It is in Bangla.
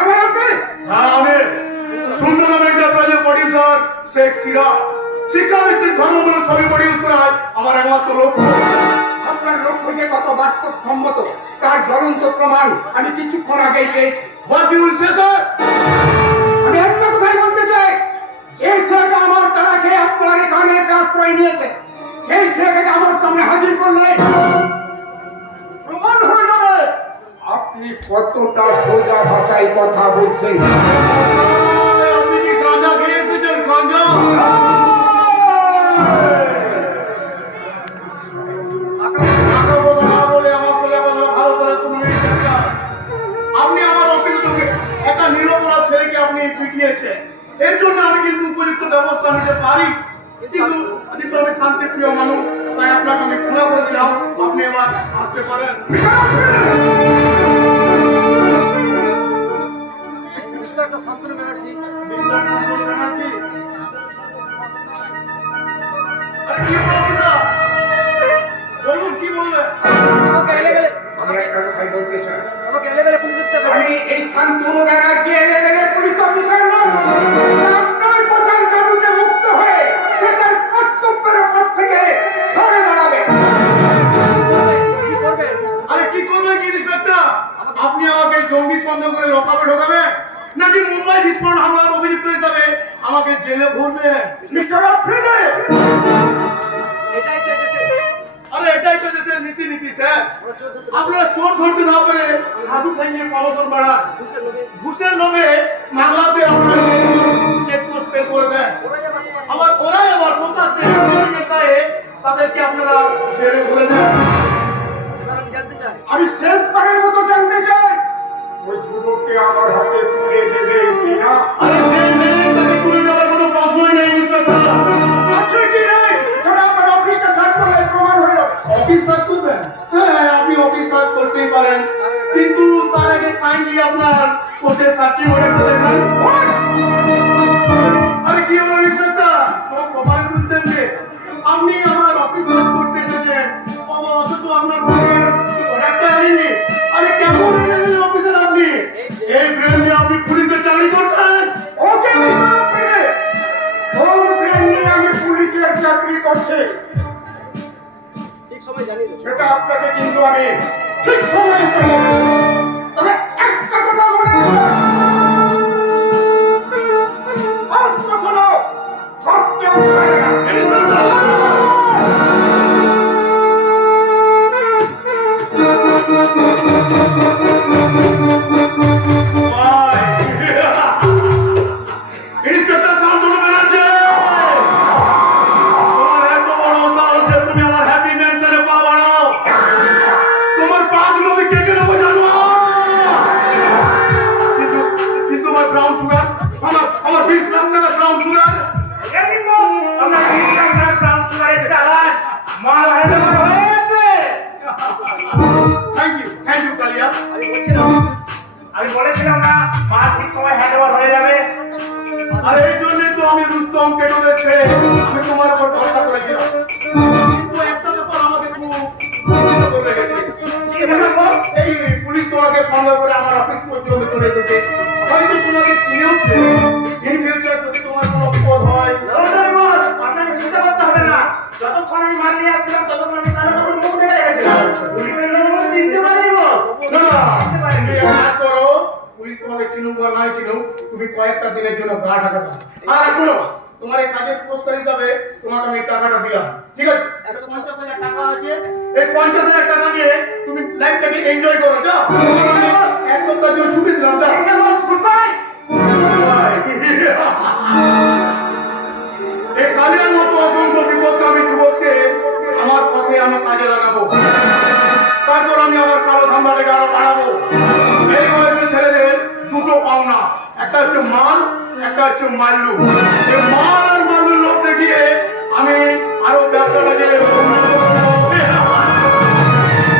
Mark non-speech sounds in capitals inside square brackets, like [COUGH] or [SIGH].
আপনি হ্যাঁ আমি সুন্দরম এন্টারপ্রাইজের প্রডিউসার শেখ সিরা শিক্ষাভিত্তিক ধর্মমূলক ছবি প্রডিউস করা আমার একমাত্র লক্ষ্য। আপনার লক্ষ্য যে কত বাস্তব সম্মত তার জ্বলন্ত প্রমাণ আমি কিছুক্ষণ আগেই পেয়েছি। হোয়াট ইউ সে স্যার আমি একটা কথাই বলতে চাই যে ছেলেটা আমার তারা খেয়ে আপনার এখানে এসে আশ্রয় নিয়েছে সেই ছেলেটাকে আমার সামনে হাজির করলে একটা নিরপরাধ ছেলেকে আপনি পিটিয়েছেন। এর জন্য আমি কিন্তু উপযুক্ত ব্যবস্থা নিতে পারি। কিন্তু শান্তিপ্রিয় মানুষ, তাই আপনাকে আমি ক্ষমা করে দিলাম। আপনি এবার আসতে পারেন। শান্তনু কি বলবে? কি করবে? আপনি আমাকে জঙ্গি সন্দেহ করে লকাপে ঢোকাবে? নাকি মুম্বাই বিস্ফোরণ হামলার অভিযুক্ত হিসাবে আমাকে জেলে ভরবে মিস্টার আফ্রিদি! এটাই তো আরে এটাই তো দেশের নীতি নীতি স্যার। আপনারা চোর ধরতে না পেরে সাধু ঠাইয়ে প্রমোশন বাড়ান ঘুষের লোভে। আপনারা চেক পোস্ট বের করে দেন। ওরাই আবার ওরাই আবার প্রকাশ্যে। তাদেরকে আপনারা আপনার সার্চিং অর্ডারটা দেখান আরে কি হলো ইন্সপেক্টর সব কপালে তুলছেন যে আপনি আমার অফিস করতে এসেছেন অথচ আপনার কোর্টের অর্ডারটা আনেনি আরে কেমন অফিসার আপনি? এই ব্রেন নিয়ে আপনি পুলিশে চাকরি করছেন? ওকে আমি পুলিশের চাকরি করছি। সেটা আপনাকে কিন্তু আমি ঠিক সময়ে চালান মাল হাইড্রোবার হয়ে গেছে থ্যাংক ইউ থ্যাংক ইউ কালিয়া আমি বলছিলাম আমি বলেছিলাম না মাল ঠিক সময় হ্যান্ডওভার হয়ে যাবে। আর এই জন্যই তো আমি রুস্তম কেটোদের ছেড়ে আমি তোমার উপর ভরসা করেছিলাম। কিন্তু একটা ব্যাপার আমাকে খুব করে? এই পুলিশ তোমাকে সন্দেহ করে আমার অফিস পর্যন্ত চলে এসেছে। যতক্ষণ আমি মাল আসছিলাম ততক্ষণ আমি কারও কারও মুখ দেখে পুলিশের লোক বলে চিনতে পারিনি বস। না না তুমি এক করো পুলিশ তোমাকে চিনুক বা নাই চিনুক তুমি কয়েকটা দিনের জন্য গা ঢাকা দাও। আর শোনো তোমার এই কাজের পুরস্কার হিসাবে তোমাকে আমি টাকাটা দিলাম। ঠিক আছে? একশো পঞ্চাশ হাজার টাকা আছে এই পঞ্চাশ হাজার টাকা নিয়ে তুমি লাইফটাকে এনজয় করো যাও। এক সপ্তাহ জন্য ছুটি দিলাম যাও। গুড বাই [LAUGHS] মান একটা হচ্ছে মাল্লু। মান আর মাল্লুর লোভ দেখিয়ে আমি আরও ব্যবসাটাকে